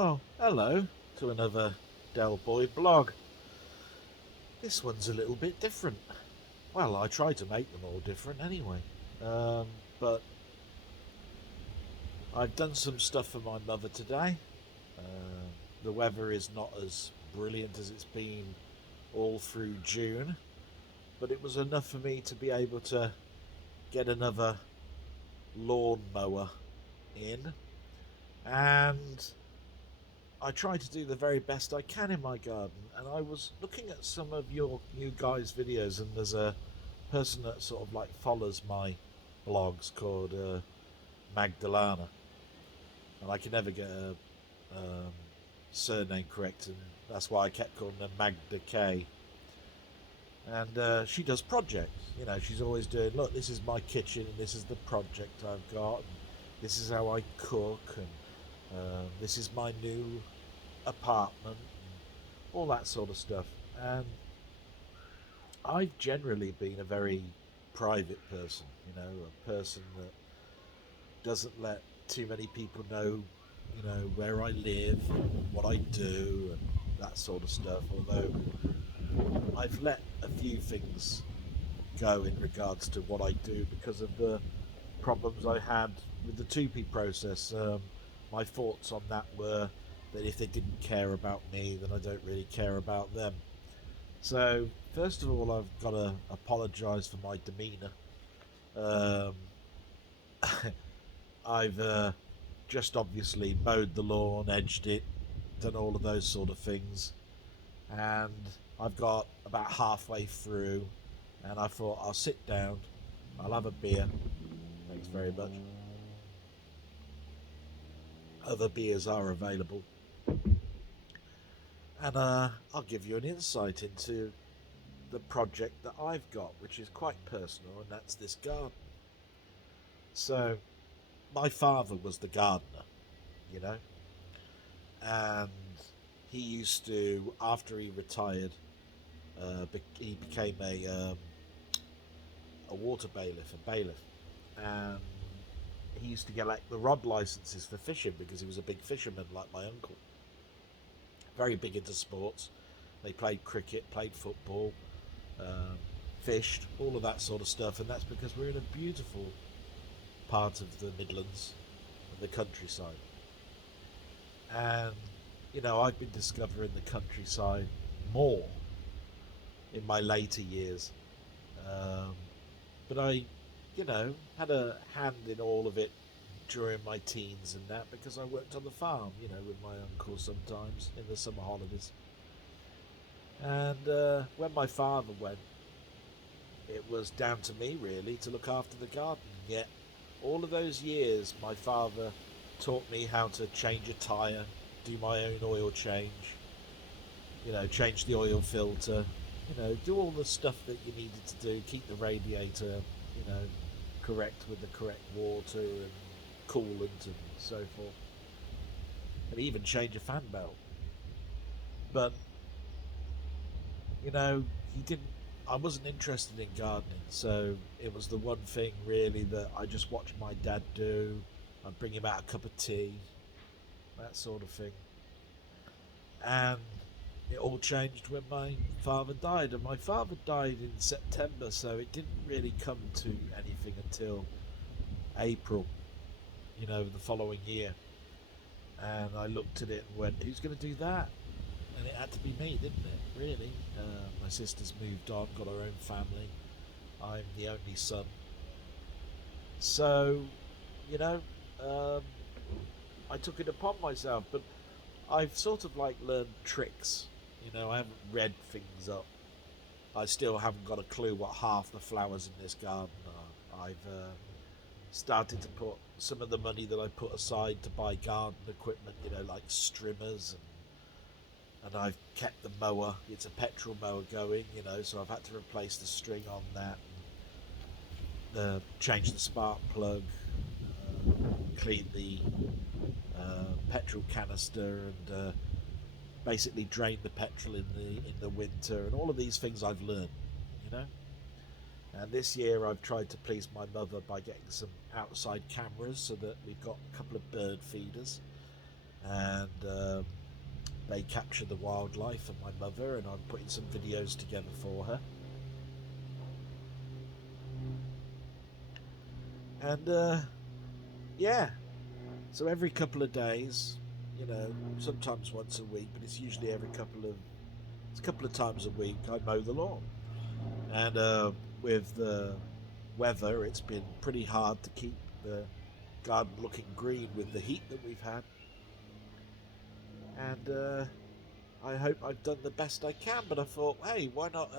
Well, hello to another Delboy blog. This one's a little bit different. Well, I try to make them all different anyway. But I've done some stuff for my mother today. The weather is not as brilliant as it's been all through June, but it was enough for me to be able to get another lawn mower in, and I try to do the very best I can in my garden. And I was looking at some of you guys' videos, and there's a person that sort of like follows my blogs called Magdalena, and I can never get a surname correct, and that's why I kept calling her Magda K. And she does projects. You know, she's always doing, look, this is my kitchen, and this is the project I've got, and this is how I cook, and this is my new apartment, and all that sort of stuff. And I've generally been a very private person, you know, a person that doesn't let too many people know, you know, where I live, and what I do, and that sort of stuff. Although I've let a few things go in regards to what I do because of the problems I had with the 2P process. My thoughts on that were that if they didn't care about me, then I don't really care about them. So, first of all, I've got to apologise for my demeanour. Um, I've just obviously mowed the lawn, edged it, done all of those sort of things, and I've got about halfway through, and I thought I'll sit down, I'll have a beer. Thanks very much. Other beers are available, and I'll give you an insight into the project that I've got, which is quite personal, and that's this garden. So, my father was the gardener, you know, and he used to, after he retired, he became a water bailiff, and he used to get like the rod licenses for fishing because he was a big fisherman, like my uncle. Very big into sports. They played cricket, played football, um, fished, all of that sort of stuff, and that's because we're in a beautiful part of the Midlands, the countryside. And you know, I've been discovering the countryside more in my later years, um, but I, you know, had a hand in all of it during my teens and that because I worked on the farm, you know, with my uncle sometimes in the summer holidays. And when my father went, it was down to me really to look after the garden. Yet all of those years, my father taught me how to change a tyre, do my own oil change, you know, change the oil filter, you know, do all the stuff that you needed to do, keep the radiator, you know, correct with the correct water and coolant and so forth, and even change a fan belt. But you know, he didn't. I wasn't interested in gardening, so it was the one thing really that I just watched my dad do. I'd bring him out a cup of tea, that sort of thing. And it all changed when my father died, and my father died in September, so it didn't really come to anything until April, you know, the following year. And I looked at it and went, who's going to do that? And it had to be me, didn't it? Really. My sister's moved on, got her own family. I'm the only son. So, you know, um, I took it upon myself, but I've sort of like learned tricks. You know, I haven't read things up. I still haven't got a clue what half the flowers in this garden are. I've started to put some of the money that I put aside to buy garden equipment, you know, like strimmers, and I've kept the mower. It's a petrol mower going, you know, so I've had to replace the string on that, and change the spark plug, clean the petrol canister, and basically drain the petrol in the winter, and all of these things I've learned, you know. And this year I've tried to please my mother by getting some outside cameras so that we've got a couple of bird feeders. and they capture the wildlife and my mother, and I'm putting some videos together for her. And yeah, so every couple of days, you know, sometimes once a week, but it's usually it's a couple of times a week, I mow the lawn. And with the weather, it's been pretty hard to keep the garden looking green with the heat that we've had. And I hope I've done the best I can, but I thought, hey, why not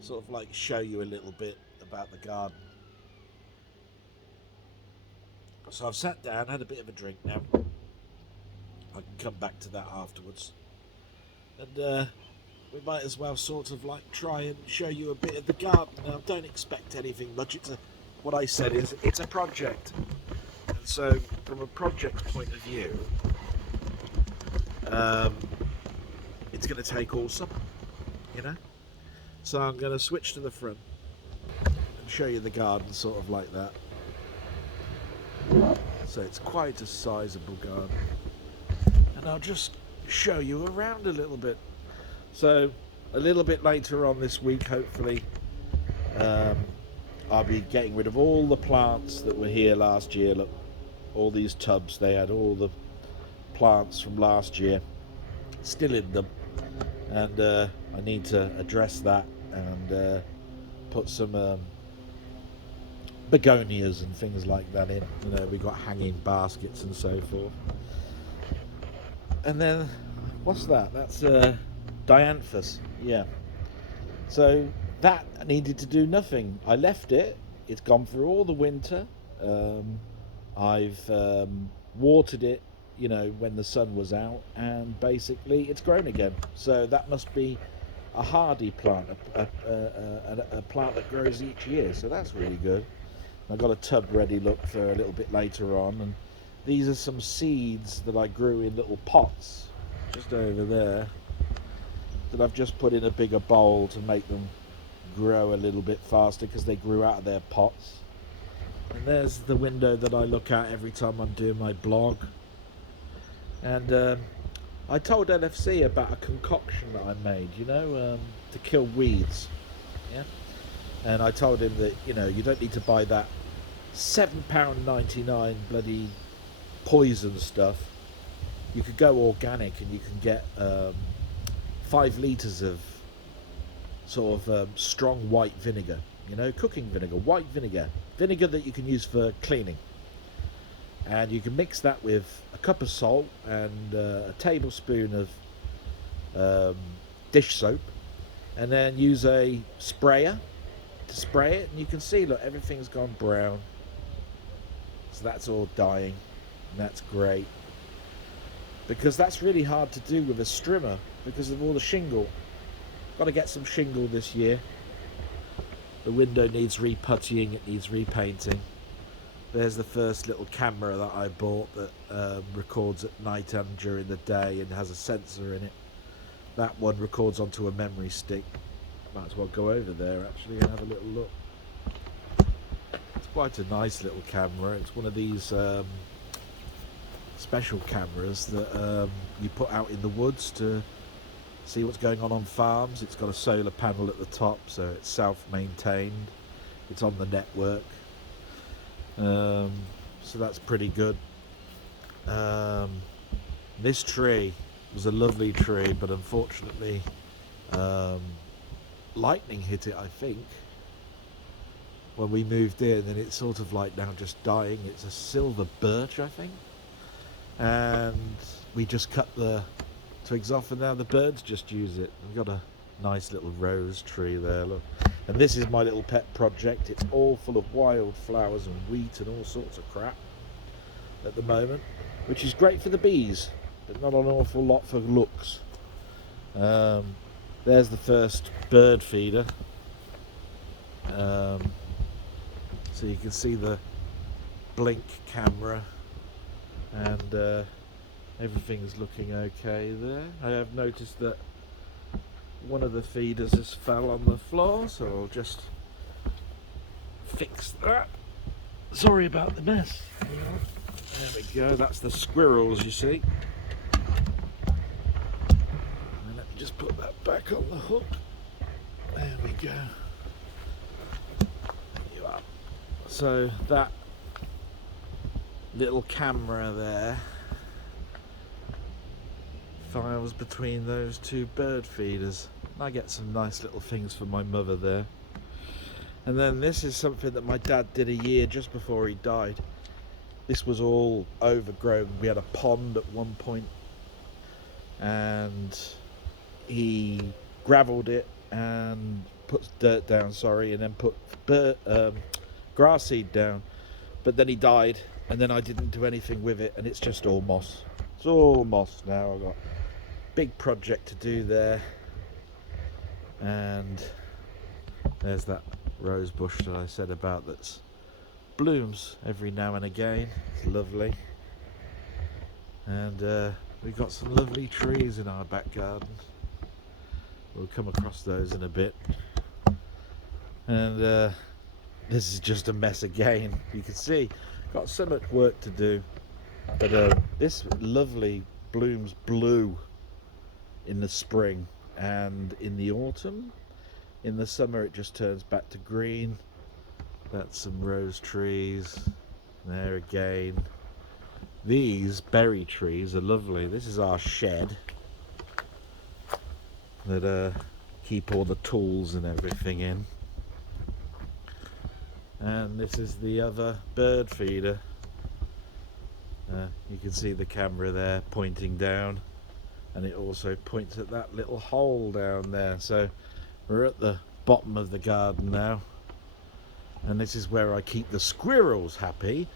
sort of like show you a little bit about the garden. So I've sat down, had a bit of a drink now. I can come back to that afterwards. And we might as well sort of like try and show you a bit of the garden. Now, don't expect anything much. What I said is, it's a project. And so, from a project point of view, it's going to take all summer, you know? So I'm going to switch to the front and show you the garden sort of like that. So it's quite a sizable garden. And I'll just show you around a little bit. So a little bit later on this week, hopefully, I'll be getting rid of all the plants that were here last year. Look, all these tubs, they had all the plants from last year still in them. And I need to address that and put some begonias and things like that in. You know, we got hanging baskets and so forth. And then, what's that? That's dianthus, yeah. So that needed to do nothing. I left it. It's gone through all the winter. I've watered it, you know, when the sun was out, and basically it's grown again. So that must be a hardy plant, a plant that grows each year. So that's really good. I've got a tub ready, look, for a little bit later on, and these are some seeds that I grew in little pots just over there that I've just put in a bigger bowl to make them grow a little bit faster because they grew out of their pots. And there's the window that I look at every time I'm doing my blog. And I told LFC about a concoction that I made, you know, to kill weeds. Yeah. And I told him that, you know, you don't need to buy that £7.99 bloody poison stuff. You could go organic and you can get 5 litres of sort of strong white vinegar, you know, cooking vinegar, white vinegar that you can use for cleaning. And you can mix that with a cup of salt and a tablespoon of dish soap, and then use a sprayer to spray it, and you can see, look, everything's gone brown. So that's all dying, and that's great, because that's really hard to do with a strimmer because of all the shingle. Got to get some shingle this year. The window needs reputtying, it needs repainting. There's the first little camera that I bought that records at night and during the day and has a sensor in it. That one records onto a memory stick. Might as well go over there actually and have a little look. It's quite a nice little camera. It's one of these special cameras that you put out in the woods to see what's going on farms. It's got a solar panel at the top, so it's self-maintained. It's on the network. So that's pretty good. This tree was a lovely tree, but unfortunately lightning hit it, I think, when we moved in, and it's sort of like now just dying. It's a silver birch, I think, and we just cut the twigs off, and now the birds just use it. We've got a nice little rose tree there, look. And this is my little pet project. It's all full of wildflowers and wheat and all sorts of crap at the moment, which is great for the bees, but not an awful lot for looks. There's the first bird feeder. So you can see the blink camera, and everything's looking okay there. I have noticed that one of the feeders has fell on the floor, so I'll just fix that. Sorry about the mess. There we go, that's the squirrels, you see. And let me just put that back on the hook. There we go. There you are. So that little camera there files between those two bird feeders. I get some nice little things for my mother there. And then this is something that my dad did a year just before he died. This was all overgrown. We had a pond at one point, and he gravelled it and put dirt down, and then put grass seed down. But then he died, and then I didn't do anything with it, and it's just all moss. It's all moss now. I've got a big project to do there. And there's that rose bush that I said about that's blooms every now and again. It's lovely. And we've got some lovely trees in our back garden. We'll come across those in a bit. And this is just a mess again. You can see, got so much work to do. But this lovely blooms blue in the spring and in the autumn. In the summer it just turns back to green. That's some rose trees. There again. These berry trees are lovely. This is our shed that keep all the tools and everything in. And this is the other bird feeder. You can see the camera there pointing down, and it also points at that little hole down there. So we're at the bottom of the garden now, and this is where I keep the squirrels happy.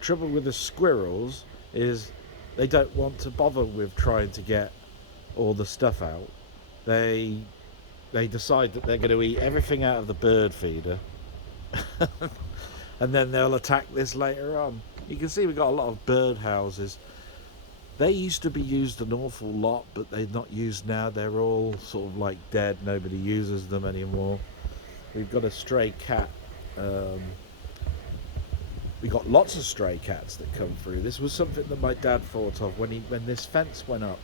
Trouble with the squirrels is they don't want to bother with trying to get all the stuff out. They decide that they're going to eat everything out of the bird feeder and then they'll attack this later on. You can see we've got a lot of bird houses. They used to be used an awful lot, but they're not used now. They're all sort of like dead. Nobody uses them anymore. We've got a stray cat. We got lots of stray cats that come through. This was something that my dad thought of when this fence went up.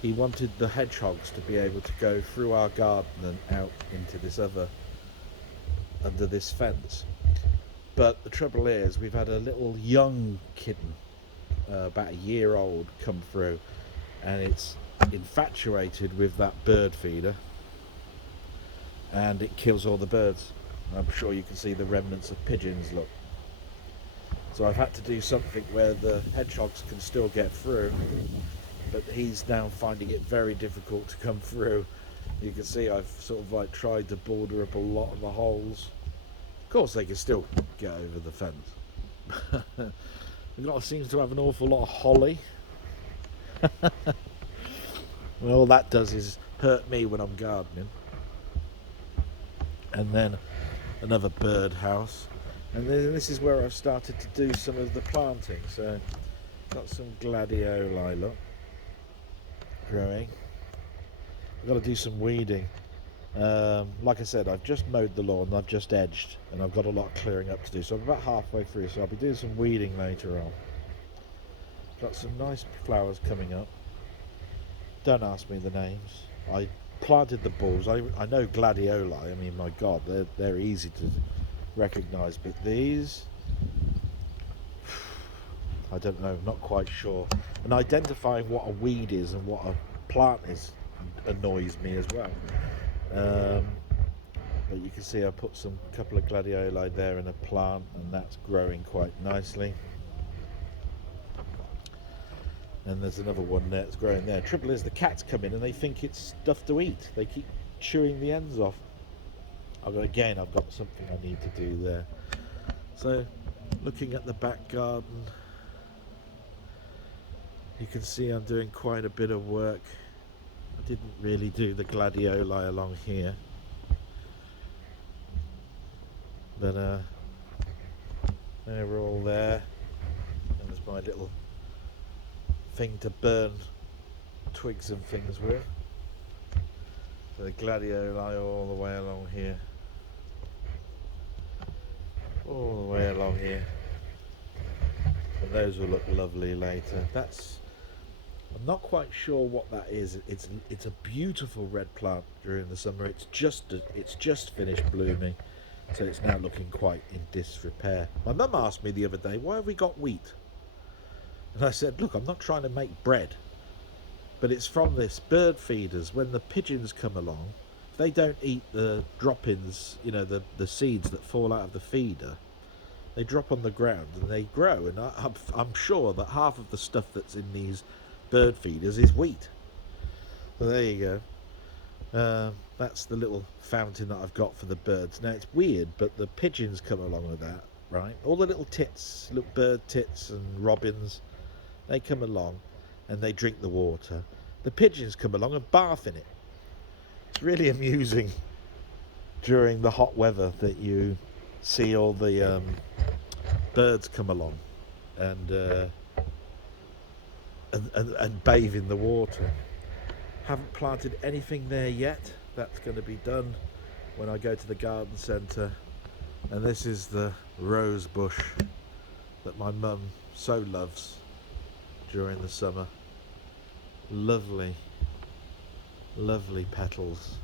He wanted the hedgehogs to be able to go through our garden and out into this under this fence. But the trouble is, we've had a little young kitten, about a year old, come through, and it's infatuated with that bird feeder, and it kills all the birds. I'm sure you can see the remnants of pigeons, look. So I've had to do something where the hedgehogs can still get through, but he's now finding it very difficult to come through. You can see I've sort of like tried to border up a lot of the holes. Of course they can still get over the fence. We've got seems to have an awful lot of holly. Well, all that does is hurt me when I'm gardening. And then another bird house. And then this is where I've started to do some of the planting. So got some gladioli, look, growing. I've got to do some weeding. Like I said, I've just mowed the lawn, I've just edged, and I've got a lot of clearing up to do. So I'm about halfway through, so I'll be doing some weeding later on. Got some nice flowers coming up. Don't ask me the names. I planted the bulbs. I know gladioli. I mean, my God, they're easy to recognise. But these, I don't know, not quite sure. And identifying what a weed is and what a plant is annoys me as well. But you can see I put some couple of gladioli there in a plant, and that's growing quite nicely. And there's another one there that's growing there. Trouble is the cats come in and they think it's stuff to eat. They keep chewing the ends off. I've got something I need to do there. So looking at the back garden, you can see I'm doing quite a bit of work. I didn't really do the gladioli along here, but they're all there, and there's my little thing to burn twigs and things with. So the gladioli all the way along here, all the way along here. And those will look lovely later. I'm not quite sure what that is. It's a beautiful red plant during the summer. It's just finished blooming, so it's now looking quite in disrepair. My mum asked me the other day, why have we got wheat? And I said, look, I'm not trying to make bread, but it's from this bird feeders. When the pigeons come along, they don't eat the drop-ins, the seeds that fall out of the feeder. They drop on the ground and they grow, and I'm sure that half of the stuff that's in these bird feeders is wheat. So there you go. That's the little fountain that I've got for the birds. Now it's weird, but the pigeons come along with that, right? All the little tits, little bird tits and robins, they come along and they drink the water. The pigeons come along and bath in it. It's really amusing during the hot weather that you see all the birds come along and bathe in the water. Haven't planted anything there yet. That's going to be done when I go to the garden centre. And this is the rose bush that my mum so loves during the summer. Lovely, lovely petals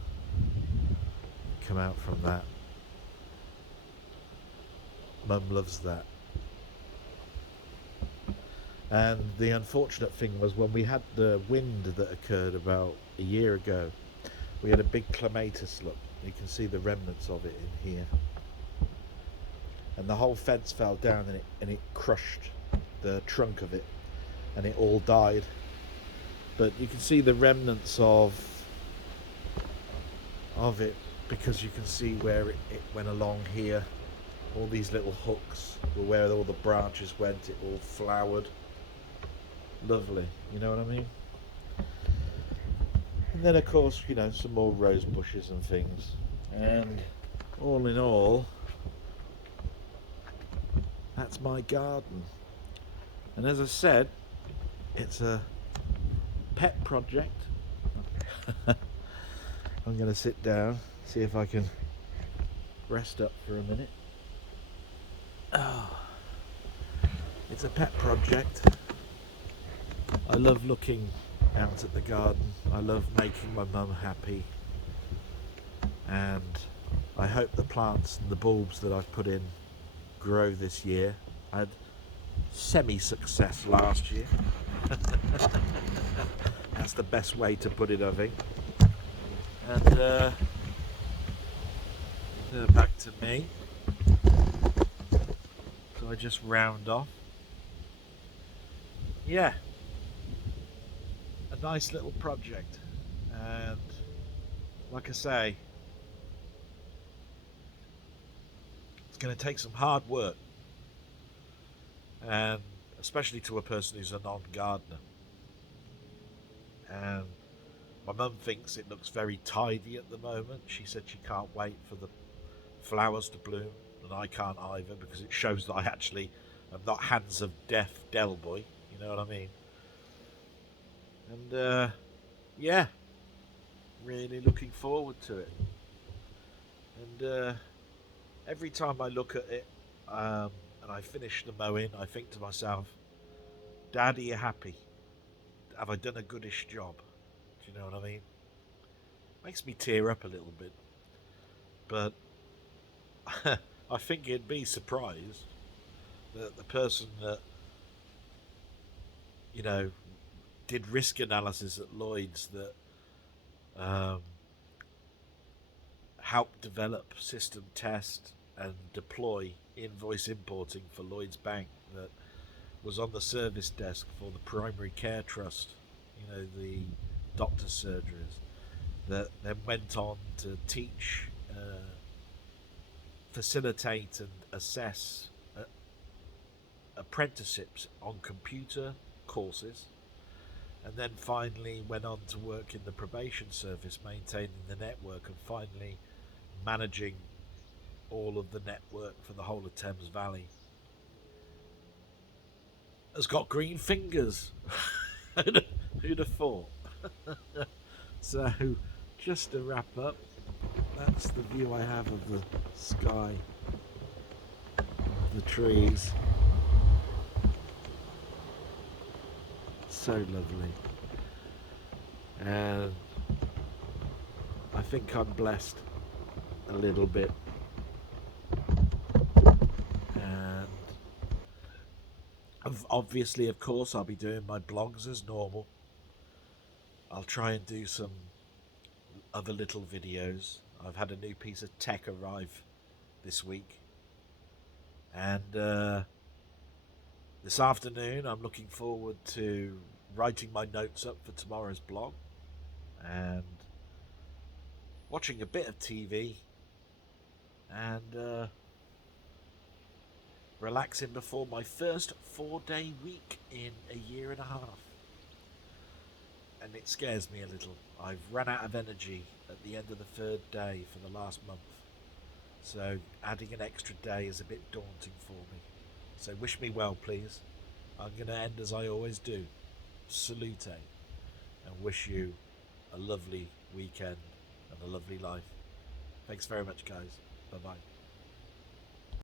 come out from that. Mum loves that. And the unfortunate thing was, when we had the wind that occurred about a year ago, we had a big clematis. Look, you can see the remnants of it in here. And the whole fence fell down and it crushed the trunk of it, and it all died. But you can see the remnants of it, because you can see where it went along here. All these little hooks were where all the branches went. It all flowered. Lovely, you know what I mean? And then of course, some more rose bushes and things. And all in all, that's my garden. And as I said, it's a pet project. I'm going to sit down, see if I can rest up for a minute. Oh, it's a pet project. I love looking out at the garden. I love making my mum happy. And I hope the plants and the bulbs that I've put in grow this year. I had semi-success last year. That's the best way to put it, I think. And back to me. So I just round off. Yeah, a nice little project, and like I say, it's going to take some hard work, and especially to a person who's a non-gardener. And my mum thinks it looks very tidy at the moment. She said she can't wait for the flowers to bloom, and I can't either, because it shows that I actually am not hands of death Delboy, you know what I mean? And yeah, really looking forward to it. And every time I look at it and I finish the mowing, I think to myself, Dad, are you happy? Have I done a goodish job? Do you know what I mean? Makes me tear up a little bit. But I think you'd be surprised that the person that, did risk analysis at Lloyd's, that helped develop, system test and deploy invoice importing for Lloyd's Bank, that was on the service desk for the primary care trust, the doctor's surgeries, that then went on to teach, facilitate and assess apprenticeships on computer courses, and then finally went on to work in the probation service, maintaining the network, and finally managing all of the network for the whole of Thames Valley. Has got green fingers. Who'd have thought? So, just to wrap up, that's the view I have of the sky, the trees. so lovely. And I think I'm blessed a little bit. And obviously, of course, I'll be doing my blogs as normal. I'll try and do some other little videos. I've had a new piece of tech arrive this week. And this afternoon, I'm looking forward to writing my notes up for tomorrow's blog and watching a bit of TV and relaxing before my first 4-day week in a year and a half. And it scares me a little. I've run out of energy at the end of the 3rd day for the last month. So adding an extra day is a bit daunting for me. So wish me well, please. I'm going to end as I always do. Salute. And wish you a lovely weekend and a lovely life. Thanks very much, guys. Bye-bye.